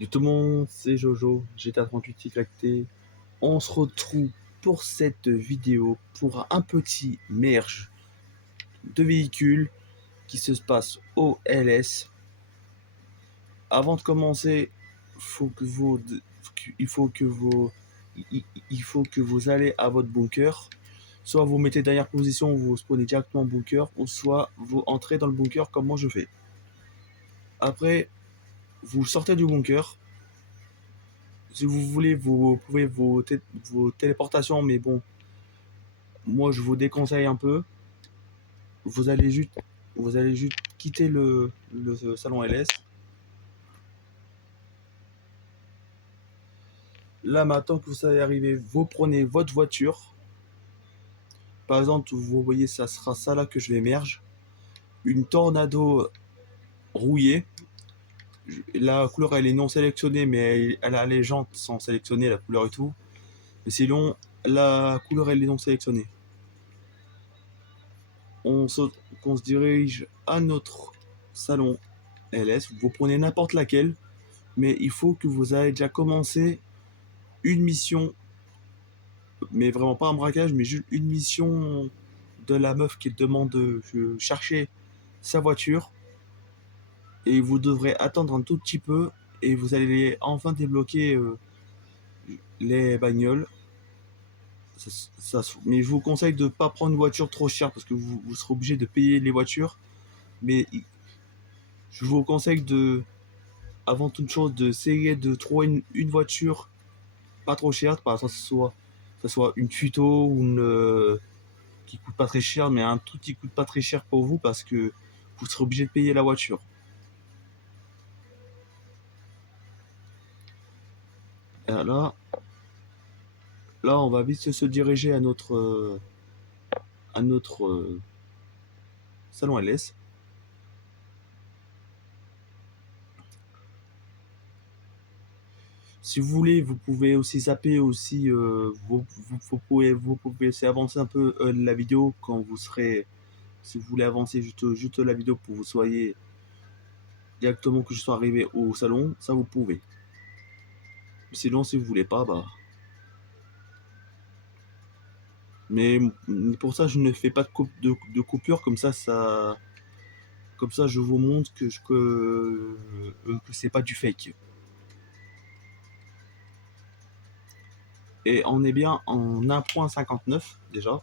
Yo tout le monde, c'est Jojo, GTA 38 XT. On se retrouve pour cette vidéo pour un petit merge de véhicules qui se passe au LS. Avant de commencer, faut que vous, il faut que vous, il faut que vous allez à votre bunker. Soit vous mettez dernière position, vous spawnez directement au bunker, ou soit vous entrez dans le bunker comme moi je fais. Après, vous sortez du bunker. Si vous voulez, vous pouvez vos téléportations, mais bon, moi je vous déconseille un peu. Vous allez juste, vous allez juste quitter le salon LS. Là, maintenant que vous savez arriver, vous prenez votre voiture. Par exemple, vous voyez, ça sera ça là que je vais émerge. Une Tornado rouillée. La couleur elle est non sélectionnée, mais elle a les jantes sont sélectionnées, la couleur et tout. Mais sinon, la couleur elle est non sélectionnée. On se dirige à notre salon LS. Vous prenez n'importe laquelle, mais il faut que vous ayez déjà commencé une mission, mais vraiment pas un braquage, mais juste une mission de la meuf qui demande de chercher sa voiture. Et vous devrez attendre un tout petit peu et vous allez enfin débloquer les bagnoles. Mais je vous conseille de ne pas prendre une voiture trop chère parce que vous serez obligé de payer les voitures. Mais je vous conseille de, avant toute chose, d'essayer de trouver une voiture pas trop chère. Par exemple, que ce soit une Tuto ou une qui coûte pas très cher, mais un truc qui coûte pas très cher pour vous parce que vous serez obligé de payer la voiture. Et là, on va vite se diriger à notre salon LS. Si vous voulez, vous pouvez aussi zapper aussi. Vous pouvez aussi avancer un peu la vidéo quand vous serez. Si vous voulez avancer juste la vidéo pour que vous soyez directement que je sois arrivé au salon, ça vous pouvez. Sinon, si vous voulez pas, bah. Mais pour ça, je ne fais pas de coupure comme ça, je vous montre que c'est pas du fake. Et on est bien en 1.59 déjà.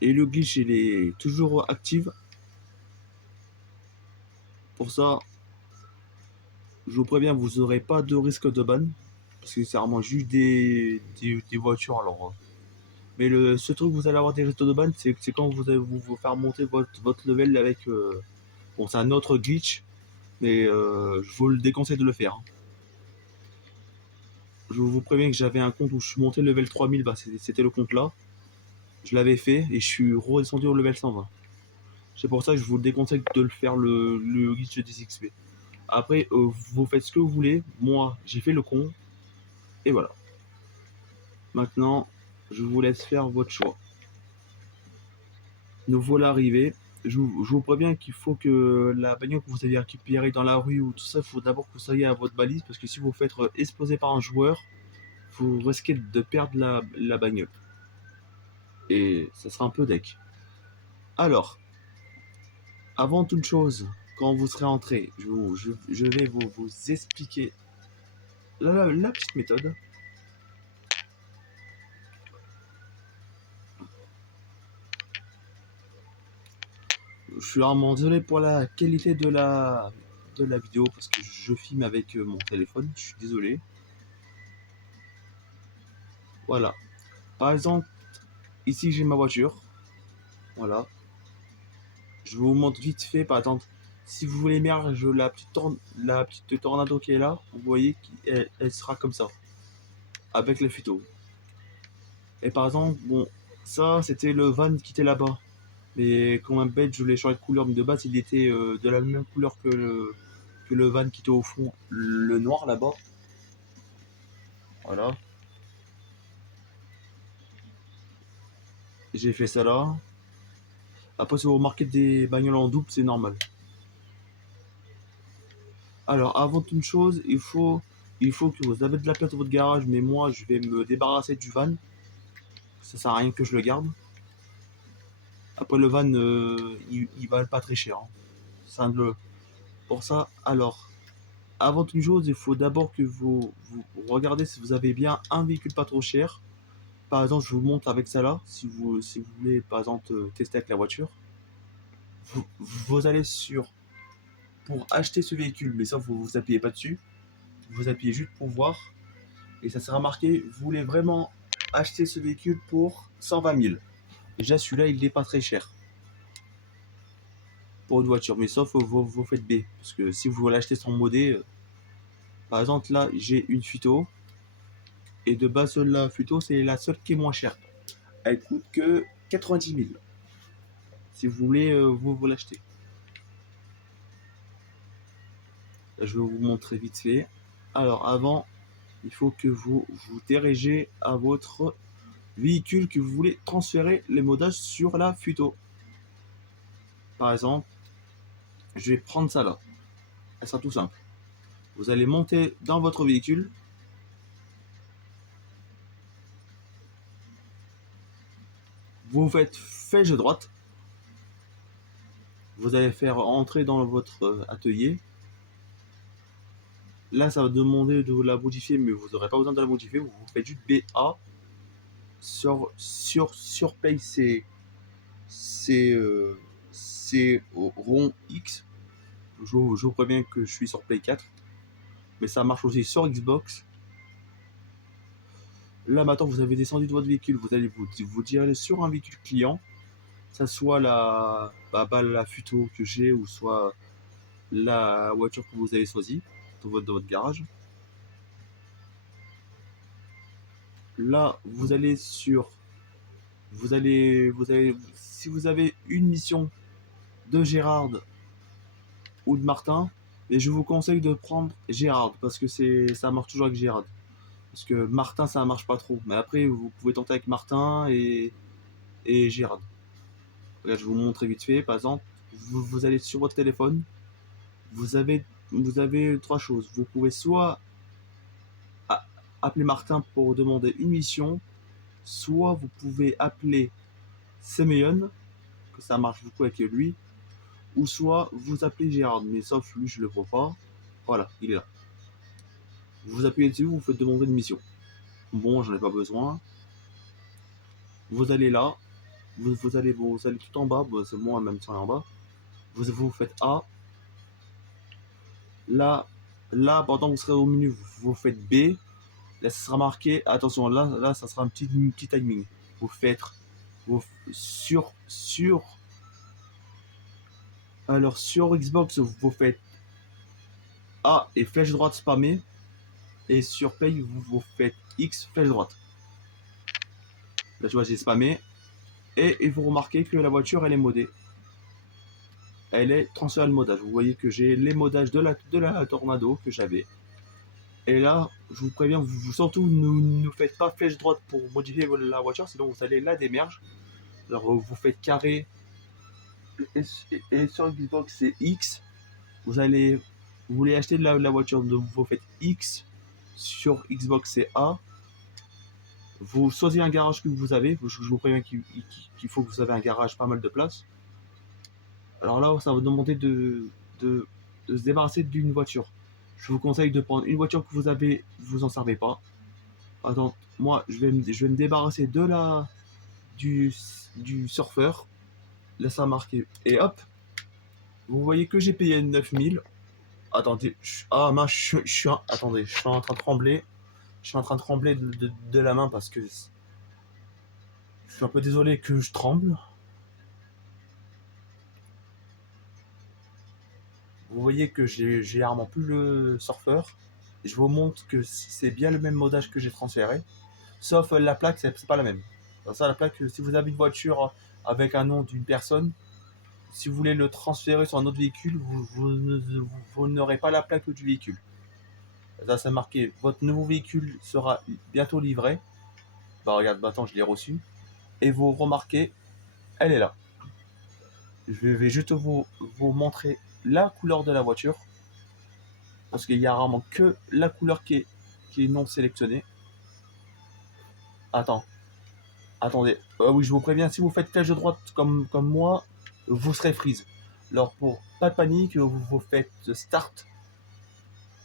Et le glitch, il est toujours actif. Pour ça, je vous préviens, vous n'aurez pas de risque de ban. Parce que c'est vraiment juste des voitures. Alors, mais ce truc, vous allez avoir des risques de ban, c'est quand vous allez vous faire monter votre level avec. Bon, c'est un autre glitch, mais je vous le déconseille de le faire. Je vous préviens que j'avais un compte où je suis monté level 3000, bah c'était le compte là. Je l'avais fait et je suis redescendu au level 120. C'est pour ça que je vous déconseille de le faire le glitch des XP. Après, vous faites ce que vous voulez. Moi, j'ai fait le con. Et voilà. Maintenant, je vous laisse faire votre choix. Nous voilà arrivés. Je vous préviens qu'il faut que la bagnole que vous avez récupérée dans la rue ou tout ça, il faut d'abord que vous soyez à votre balise. Parce que si vous vous faites exploser par un joueur, vous risquez de perdre la bagnole. Et ça sera un peu deck. Alors, avant toute chose, quand vous serez entré, je vais vous expliquer la petite méthode. Je suis vraiment désolé pour la qualité de la vidéo parce que je filme avec mon téléphone. Je suis désolé. Voilà. Par exemple, ici j'ai ma voiture. Voilà. Je vous montre vite fait. Par exemple, si vous voulez merge la petite tornado qui est là, vous voyez qu'elle sera comme ça. Avec le futo. Et par exemple, bon, ça c'était le van qui était là-bas. Mais comme un bête, je voulais changer de couleur, mais de base il était de la même couleur que le van qui était au fond, le noir là-bas. Voilà. J'ai fait ça là. Après, si vous remarquez des bagnoles en double, c'est normal. Alors, avant toute chose, il faut que vous avez de la place dans votre garage, mais moi, je vais me débarrasser du van. Ça sert à rien que je le garde. Après, le van, il va pas très cher, hein. C'est pour ça, alors, avant toute chose, il faut d'abord que vous regardez si vous avez bien un véhicule pas trop cher. Par exemple, je vous montre avec ça là, si vous voulez, par exemple, tester avec la voiture. Vous allez pour acheter ce véhicule, mais ça, vous appuyez pas dessus. Vous appuyez juste pour voir. Et ça sera marqué, vous voulez vraiment acheter ce véhicule pour 120 000. Déjà, celui-là, il n'est pas très cher pour une voiture, mais sauf vous faites B. Parce que si vous voulez l'acheter sans modé, par exemple, là, j'ai une Futo. Et de base, la Futo, c'est la seule qui est moins chère. Elle coûte que 90 000. Si vous voulez, vous l'acheter. Je vais vous montrer vite fait. Alors, avant, il faut que vous vous dirigez à votre véhicule que vous voulez transférer les modages sur la Futo. Par exemple, je vais prendre ça là. Elle sera tout simple. Vous allez monter dans votre véhicule. Vous faites flèche droite. Vous allez faire entrer dans votre atelier. Là, ça va demander de la modifier, mais vous n'aurez pas besoin de la modifier. Vous faites juste BA sur Play, c'est rond X. Je vous préviens que je suis sur Play 4, mais ça marche aussi sur Xbox. Là maintenant, vous avez descendu de votre véhicule, vous allez vous diriger sur un véhicule client, ça soit la Futo que j'ai ou soit la voiture que vous avez choisie dans votre garage. Là, si vous avez une mission de Gérard ou de Martin, et je vous conseille de prendre Gérard parce que ça marche toujours avec Gérard. Parce que Martin, ça marche pas trop. Mais après, vous pouvez tenter avec Martin et Gérard. Regarde, je vais vous montrer vite fait. Par exemple, vous allez sur votre téléphone. Vous avez, vous avez trois choses. Vous pouvez soit appeler Martin pour demander une mission, soit vous pouvez appeler Semyon, que ça marche beaucoup avec lui, ou soit vous appelez Gérard. Mais sauf lui, je le vois pas. Voilà, il est là. Vous appuyez dessus, vous faites demander une mission. Bon, j'en ai pas besoin. Vous allez là, vous allez tout en bas, bon, c'est moi même si on est en bas. Vous faites A. Là, pendant que vous serez au menu, vous faites B. Là, ça sera marqué. Attention, là, ça sera un petit timing. Vous faites vous, sur. Alors, sur Xbox, vous faites A et flèche droite spammée. Et sur Play, vous faites X flèche droite. Là, tu vois, j'ai spammé. Et vous remarquez que la voiture, elle est modée. Elle est transférée de modage. Vous voyez que j'ai les modages de la Tornado que j'avais. Et là, je vous préviens, surtout ne faites pas flèche droite pour modifier la voiture, sinon vous allez la démerge. Alors vous faites carré et sur Xbox c'est X. Vous voulez acheter la voiture, donc vous faites X. Sur Xbox c'est A. Vous choisissez un garage que vous avez. Je vous préviens qu'il faut que vous avez un garage pas mal de place. Alors là, ça va demander de se débarrasser d'une voiture. Je vous conseille de prendre une voiture que vous avez, vous en servez pas. Attends, moi je vais me débarrasser du, du surfeur. Là ça a marqué. Et hop, vous voyez que j'ai payé 9000. Attendez, attendez, je suis en train de trembler. Je suis en train de trembler de la main parce que je suis un peu désolé que je tremble. Vous voyez que j'ai rarement plus le surfeur. Je vous montre que c'est bien le même modage que j'ai transféré. Sauf la plaque, c'est pas la même. Dans ça, la plaque, si vous avez une voiture avec un nom d'une personne, si vous voulez le transférer sur un autre véhicule, vous n'aurez pas la plaque du véhicule. Là, c'est marqué, votre nouveau véhicule sera bientôt livré. Bah regarde, attends, je l'ai reçu. Et vous remarquez, elle est là. Je vais juste vous montrer la couleur de la voiture. parce qu'il y a rarement que la couleur qui est non sélectionnée. Attendez. Oui, je vous préviens, si vous faites flèche de droite comme moi, vous serez freeze. Alors pour pas de panique, vous faites start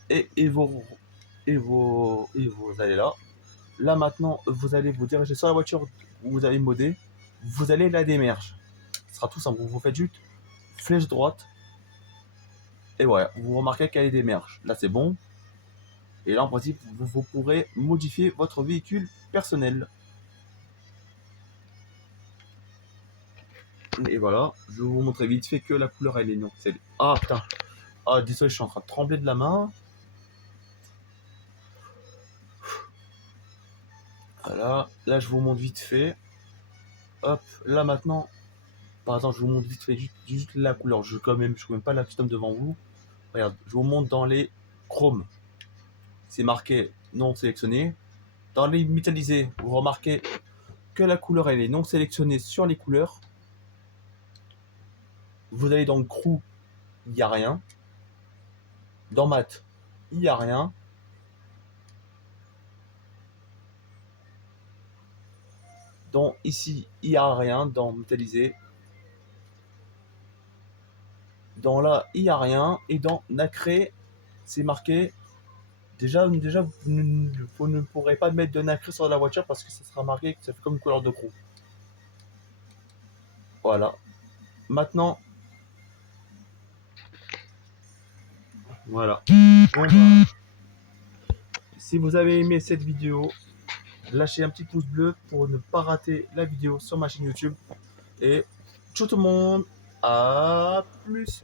et vous allez là. Là maintenant, vous allez vous diriger sur la voiture, vous allez modder, vous allez la démerge. Ce sera tout simple, vous faites juste flèche droite et voilà, vous remarquez qu'elle est démerge. Là c'est bon. Et là en principe, vous pourrez modifier votre véhicule personnel. Et voilà, je vais vous montrer vite fait que la couleur elle est non. Ah putain, ah désolé, je suis en train de trembler de la main. Voilà, là je vous montre vite fait. Hop, là maintenant, par exemple, je vous montre vite fait juste la couleur. Je ne suis quand même pas la custom devant vous. Regarde, je vous montre dans les chromes. C'est marqué non sélectionné. Dans les métallisés, vous remarquez que la couleur elle est non sélectionnée sur les couleurs. Vous allez dans le crew, il n'y a rien. Dans mat, il n'y a rien. Dans ici, il n'y a rien. Dans métallisé, dans là, il n'y a rien. Et dans nacré, c'est marqué. Déjà vous ne pourrez pas mettre de nacré sur la voiture parce que ça sera marqué que ça fait comme une couleur de crew. Voilà. Maintenant, voilà. Bon, bah, si vous avez aimé cette vidéo, lâchez un petit pouce bleu pour ne pas rater la vidéo sur ma chaîne YouTube. Et ciao tout le monde, à plus.